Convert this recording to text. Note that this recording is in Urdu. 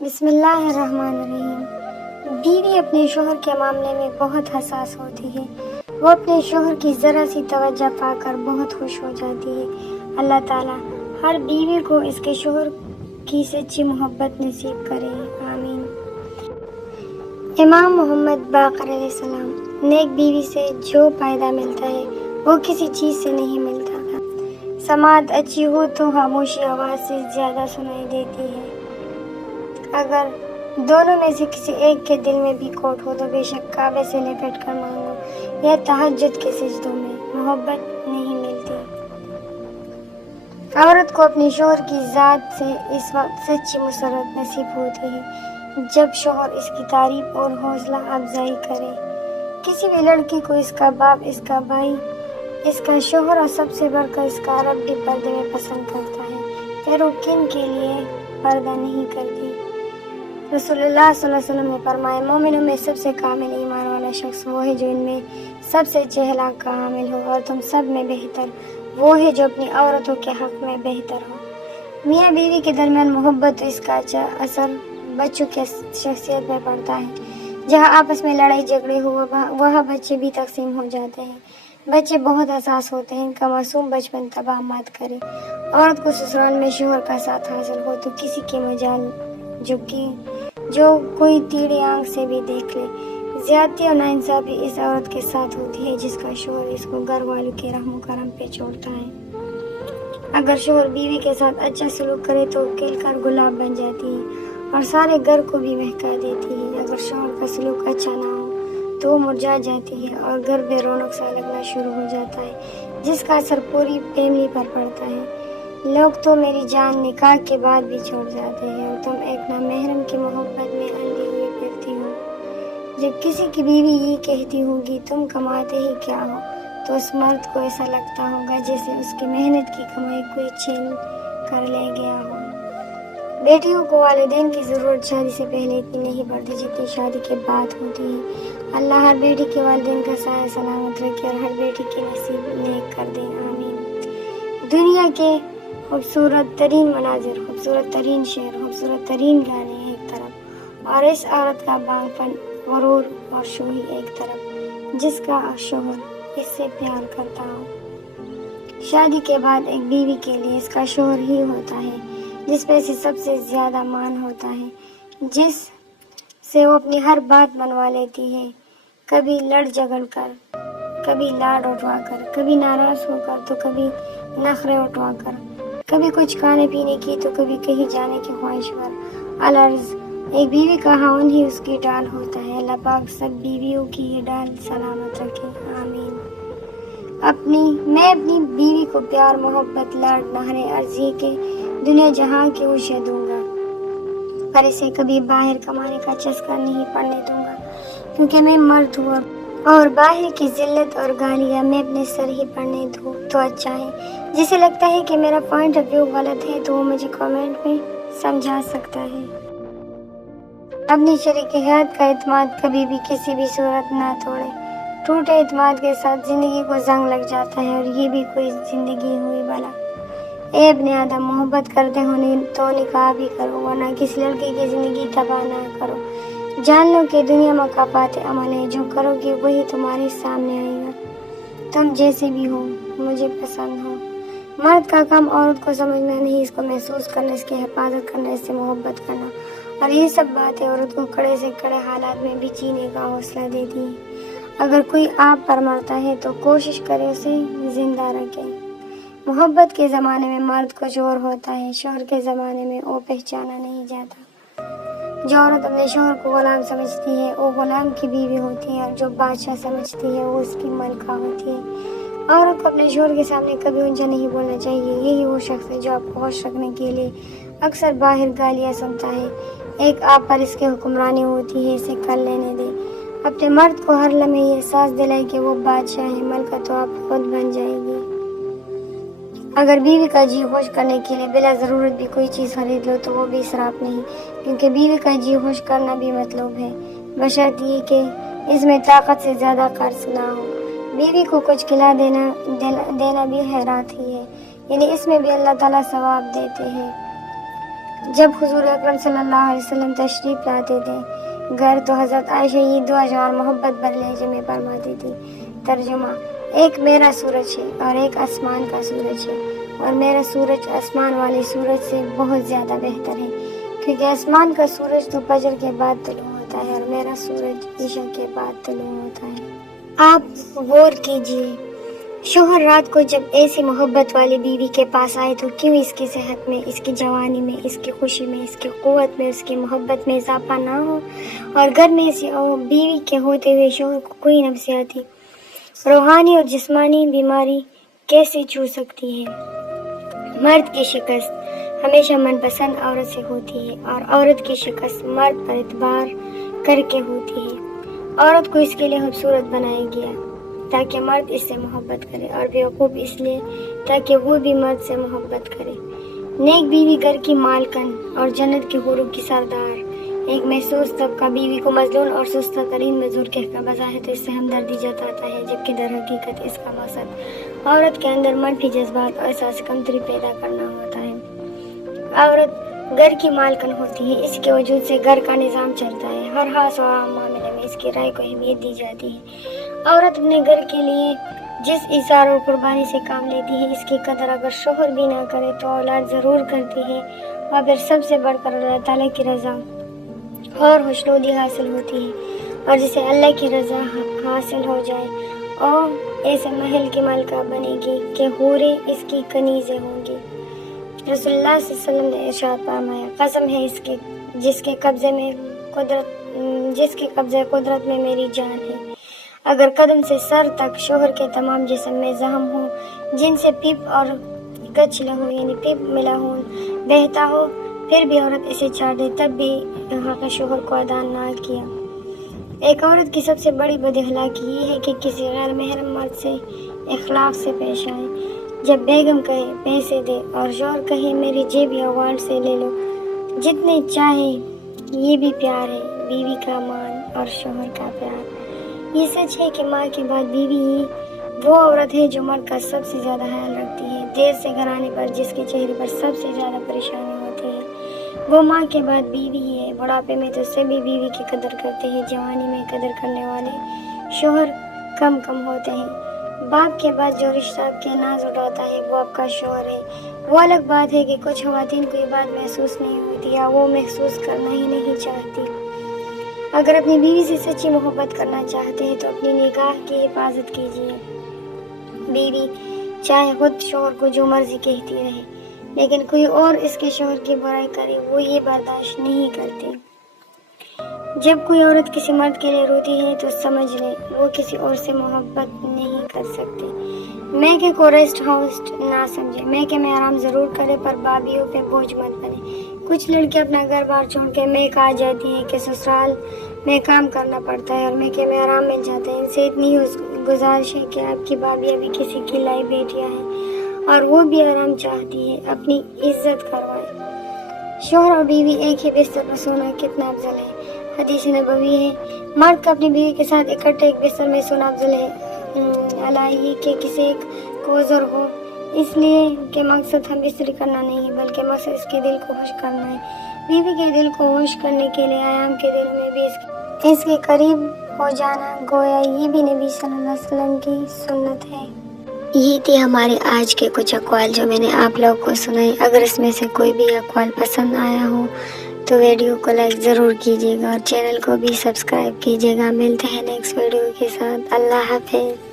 بسم اللہ الرحمن الرحیم۔ بیوی اپنے شوہر کے معاملے میں بہت حساس ہوتی ہے۔ وہ اپنے شوہر کی ذرا سی توجہ پا کر بہت خوش ہو جاتی ہے۔ اللہ تعالیٰ ہر بیوی کو اس کے شوہر کی سچی محبت نصیب کرے، آمین۔ امام محمد باقر علیہ السلام: نیک بیوی سے جو فائدہ ملتا ہے وہ کسی چیز سے نہیں ملتا۔ سماعت اچھی ہو تو خاموشی آواز سے زیادہ سنائی دیتی ہے۔ اگر دونوں میں سے کسی ایک کے دل میں بھی کھوٹ ہو تو بے شک کعبے سے لپٹ کر مانگو یا تہجد کے سجدوں میں، محبت نہیں ملتی۔ عورت کو اپنے شوہر کی ذات سے اس وقت سچی مسرت نصیب ہوتی ہے جب شوہر اس کی تعریف اور حوصلہ افزائی کرے۔ کسی بھی لڑکی کو اس کا باپ، اس کا بھائی، اس کا شوہر اور سب سے بڑھ کر اس کا رب بھی پردے میں پسند کرتا ہے، پھر وہ کن کے لیے پردہ نہیں کرتی؟ رسول اللہ صلی اللہ علیہ وسلم نے فرمایا، مومنوں میں سب سے کامل ایمان والا شخص وہ ہے جو ان میں سب سے چہلا کا حامل ہو، اور تم سب میں بہتر وہ ہے جو اپنی عورتوں کے حق میں بہتر ہو۔ میاں بیوی کے درمیان محبت، اس کا اثر بچوں کی شخصیت میں پڑتا ہے۔ جہاں آپس میں لڑائی جھگڑے ہو وہاں بچے بھی تقسیم ہو جاتے ہیں۔ بچے بہت حساس ہوتے ہیں، ان کا معصوم بچپن تباہ مت کرے۔ عورت کو سسرال میں شوہر کا ساتھ حاصل ہو تو کسی کی مجال جو کوئی ٹیڑھی آنکھ سے بھی دیکھ لے۔ زیادتی اور ناانصافی اس عورت کے ساتھ ہوتی ہے جس کا شوہر اس کو گھر والوں کے رحم و کرم پہ چھوڑتا ہے۔ اگر شوہر بیوی کے ساتھ اچھا سلوک کرے تو کھل کر گلاب بن جاتی ہے اور سارے گھر کو بھی مہکا دیتی ہے۔ اگر شوہر کا سلوک اچھا نہ ہو تو وہ مرجھا جاتی ہے اور گھر بے رونق سا لگنا شروع ہو جاتا ہے جس کا اثر پوری فیملی پر پڑتا ہے۔ لوگ تو میری جان نکاح کے بعد بھی چھوڑ جاتے ہیں اور تم ایک نامحرم کی محبت میں الجھی ہوئی پھرتی ہو۔ جب کسی کی بیوی یہ کہتی ہوگی تم کماتے ہی کیا ہو تو اس مرد کو ایسا لگتا ہوگا جیسے اس کی محنت کی کمائی کوئی چھین کر لے گیا ہو۔ بیٹیوں کو والدین کی ضرورت شادی سے پہلے اتنی نہیں پڑتی جتنی شادی کے بعد ہوتی ہے۔ اللہ ہر بیٹی کے والدین کا سایہ سلامت رکھے اور ہر بیٹی کے نصیب نیک کر دے، آمین۔ دنیا کے خوبصورت ترین مناظر، خوبصورت ترین شعر، خوبصورت ترین گانے ایک طرف اور اس عورت کا بانگ پن، غرور اور شوہی ایک طرف جس کا شوہر اس سے پیار کرتا ہو۔ شادی کے بعد ایک بیوی کے لیے اس کا شوہر ہی ہوتا ہے جس پہ سے سب سے زیادہ مان ہوتا ہے، جس سے وہ اپنی ہر بات منوا لیتی ہے، کبھی لڑ جھگڑ کر، کبھی لاڈ اٹھوا کر، کبھی ناراض ہو کر تو کبھی نخرے اٹھوا کر، کبھی کچھ کھانے پینے کی تو کبھی کہیں جانے کی خواہش پر۔ العرض ایک بیوی کا خاوند ہی اس کی ڈال ہوتا ہے۔ اللہ پاک سب بیویوں کی یہ ڈال سلامت رکھے، آمین۔ میں اپنی بیوی کو پیار، محبت، لاڈ، نہریں عرض یہ کہ دنیا جہاں کی خوشیاں دوں گا، پر اسے کبھی باہر کمانے کا چسکا نہیں پڑنے دوں گا، کیونکہ میں مرد ہوں اور باہر کی ذلت اور گالیاں میں اپنے سر ہی پڑنے دوں تو اچھا ہے۔ جسے لگتا ہے کہ میرا پوائنٹ آف ویو غلط ہے تو وہ مجھے کامنٹ میں سمجھا سکتا ہے۔ اپنی شریک حیات کا اعتماد کبھی بھی کسی بھی صورت نہ توڑے۔ ٹوٹے اعتماد کے ساتھ زندگی کو زنگ لگ جاتا ہے اور یہ بھی کوئی زندگی ہوئی بھلا۔ اے ابن آدم، محبت کرتے ہونے تو نکاح بھی کرو، ورنہ کسی لڑکی کی زندگی تباہ نہ کرو۔ جان لو کہ دنیا مکافات عمل ہے، جو کرو گے وہی تمہارے سامنے آئے گا۔ تم جیسے بھی ہو مجھے پسند ہو۔ مرد کا کام عورت کو سمجھنا نہیں، اس کو محسوس کرنا، اس کی حفاظت کرنا، اس سے محبت کرنا، اور یہ سب باتیں عورت کو کڑے سے کڑے حالات میں بھی جینے کا حوصلہ دیتی ہیں۔ اگر کوئی آپ پر مرتا ہے تو کوشش کرے اسے زندہ رکھے۔ محبت کے زمانے میں مرد کچھ اور ہوتا ہے، شوہر کے زمانے میں وہ پہچانا نہیں جاتا۔ جو عورت اپنے شوہر کو غلام سمجھتی ہے وہ غلام کی بیوی ہوتی ہے، اور جو بادشاہ سمجھتی ہے وہ اس کی ملکہ ہوتی ہے۔ عورت کو اپنے شوہر کے سامنے کبھی اونچا نہیں بولنا چاہیے۔ یہی وہ شخص ہے جو آپ کو خوش رکھنے کے لیے اکثر باہر گالیاں سنتا ہے۔ ایک آپ پر اس کی حکمرانی ہوتی ہے، اسے کر لینے دے۔ اپنے مرد کو ہر لمحے یہ احساس دلائے کہ وہ بادشاہ ہے، ملکہ تو آپ خود بن جائے گی۔ اگر بیوی کا جی خوش کرنے کے لیے بلا ضرورت بھی کوئی چیز خرید لو تو وہ بھی اسراف نہیں، کیونکہ بیوی کا جی خوش کرنا بھی مطلوب ہے، بشرط یہ کہ اس میں طاقت سے زیادہ خرچ نہ ہو۔ بیوی کو کچھ کھلا دینا بھی خیرات ہی ہے، یعنی اس میں بھی اللہ تعالیٰ ثواب دیتے ہیں۔ جب حضور اکرم صلی اللہ علیہ وسلم تشریف لاتے تھے گھر تو حضرت عائشہ یہ دعا اور محبت بھرے لہجے میں فرماتی تھی۔ ترجمہ: ایک میرا سورج ہے اور ایک آسمان کا سورج ہے، اور میرا سورج آسمان والے سورج سے بہت زیادہ بہتر ہے، کیونکہ آسمان کا سورج تو فجر کے بعد طلوع ہوتا ہے اور میرا سورج عشاء کے بعد طلوع ہوتا ہے۔ آپ غور کیجئے، شوہر رات کو جب ایسی محبت والی بیوی کے پاس آئے تو کیوں اس کی صحت میں، اس کی جوانی میں، اس کی خوشی میں، اس کی قوت میں، اس کی محبت میں اضافہ نہ ہو، اور گھر میں ایسی بیوی کے ہوتے ہوئے شوہر کو کوئی نفسیاتی، روحانی اور جسمانی بیماری کیسے چھو سکتی ہے؟ مرد کی شکست ہمیشہ من پسند عورت سے ہوتی ہے اور عورت کی شکست مرد پر اعتبار کر کے ہوتی ہے۔ عورت کو اس کے لیے خوبصورت بنایا گیا تاکہ مرد اس سے محبت کرے، اور بیوقوف اس لیے تاکہ وہ بھی مرد سے محبت کرے۔ نیک بیوی گھر کی مالکن اور جنت کی حوروں کی سردار۔ ایک محسوس طبقہ بیوی کو مظلوم اور سستہ ترین مزدور کہہ کر بظاہر اس سے ہمدردی جتاتا ہے، جبکہ در حقیقت اس کا مقصد عورت کے اندر منفی جذبات اور احساس کمتری پیدا کرنا ہوتا ہے۔ عورت گھر کی مالکن ہوتی ہے، اس کے وجود سے گھر کا نظام چلتا ہے، ہر خاص اور عام معاملے میں اس کی رائے کو اہمیت دی جاتی ہے۔ عورت اپنے گھر کے لیے جس ایثار اور قربانی سے کام لیتی ہے، اس کی قدر اگر شوہر بھی نہ کرے تو اولاد ضرور کرتی ہے، اور پھر سب سے بڑھ کر اللہ تعالیٰ کی رضا اور خوشنودی حاصل ہوتی ہے، اور جسے اللہ کی رضا حاصل ہو جائے اور ایسے محل کی ملکہ بنے گی کہ حوریں اس کی کنیزیں ہوں گی۔ رسول اللہ صلی اللہ علیہ وسلم نے ارشاد فرمایا، قسم ہے اس کے جس کے قبضے قدرت میں میری جان ہے، اگر قدم سے سر تک شوہر کے تمام جسم میں زخم ہو جن سے پیپ اور کچھ لہو یعنی پیپ ملا خون بہتا ہو، پھر بھی عورت اسے چھاڑ دے تب بھی حق شوہر کو ادا نہ کیا۔ ایک عورت کی سب سے بڑی بد اخلاقی یہ ہے کہ کسی غیر محرم مرد سے اخلاق سے پیش آئے۔ جب بیگم کہے پیسے دے اور شوہر کہے میری جیب یا والٹ سے لے لو جتنے چاہے، یہ بھی پیار ہے، بیوی کا مان اور شوہر کا پیار۔ یہ سچ ہے کہ ماں کے بعد بیوی ہی وہ عورت ہے جو مرد کا سب سے زیادہ خیال رکھتی ہے۔ دیر سے گھر آنے پر جس کے چہرے پر سب سے زیادہ پریشانی ہوتی ہے وہ ماں کے بعد بیوی ہی ہے۔ بڑھاپے میں تو سبھی بیوی کی قدر کرتے ہیں، جوانی میں قدر کرنے والے شوہر کم ہوتے ہیں۔ باپ کے بعد جو رشتہ آپ کے ناز اٹھاتا ہے وہ آپ کا شوہر ہے۔ وہ الگ بات ہے کہ کچھ خواتین کو یہ بات محسوس نہیں ہوتی یا وہ محسوس کرنا ہی نہیں چاہتی۔ اگر اپنی بیوی سے سچی محبت کرنا چاہتے ہیں تو اپنی نگاہ کی حفاظت کیجیے۔ بیوی چاہے خود شوہر کو جو مرضی کہتی رہے، لیکن کوئی اور اس کے شوہر کی برائی کرے وہ یہ برداشت نہیں کرتی۔ جب کوئی عورت کسی مرد کے لیے روتی ہے تو سمجھ لے وہ کسی اور سے محبت نہیں کر سکتی۔ میکے کو ریسٹ ہاؤس نہ سمجھے، میکے میں آرام ضرور کرے پر بابیوں پہ بوجھ مت بنے۔ کچھ لڑکیاں اپنا گھر بار چھوڑ کے میکے آ جاتی ہیں کہ سسرال میں کام کرنا پڑتا ہے اور میکے میں آرام مل جاتا ہے۔ ان سے اتنی گزارش ہے کہ آپ کی بابیاں بھی کسی کی لائی بیٹیاں ہیں اور وہ بھی آرام چاہتی ہے، اپنی عزت کروائے۔ شوہر اور بیوی ایک ہی بستر پر سونا کتنا افضل ہے۔ حدیث نبوی ہے، مرد کا اپنی بیوی کے ساتھ اکٹھے ایک بستر میں سونا افضل ہے، علاوہ کہ کسی ایک کو عذر ہو، اس لیے کہ مقصد ہم بستری کرنا نہیں بلکہ مقصد اس کے دل کو خوش کرنا ہے۔ بیوی کے دل کو خوش کرنے کے لیے عیام کے دل میں بھی اس کے قریب ہو جانا، گویا یہ بھی نبی صلی اللہ علیہ وسلم کی سنت ہے۔ یہ تھی ہمارے آج کے کچھ اقوال جو میں نے آپ لوگوں کو سنائے۔ اگر اس میں سے کوئی بھی اقوال پسند آیا ہو تو ویڈیو کو لائک ضرور کیجیے گا اور چینل کو بھی سبسکرائب کیجیے گا۔ ملتے ہیں نیکسٹ ویڈیو کے ساتھ۔ اللہ حافظ۔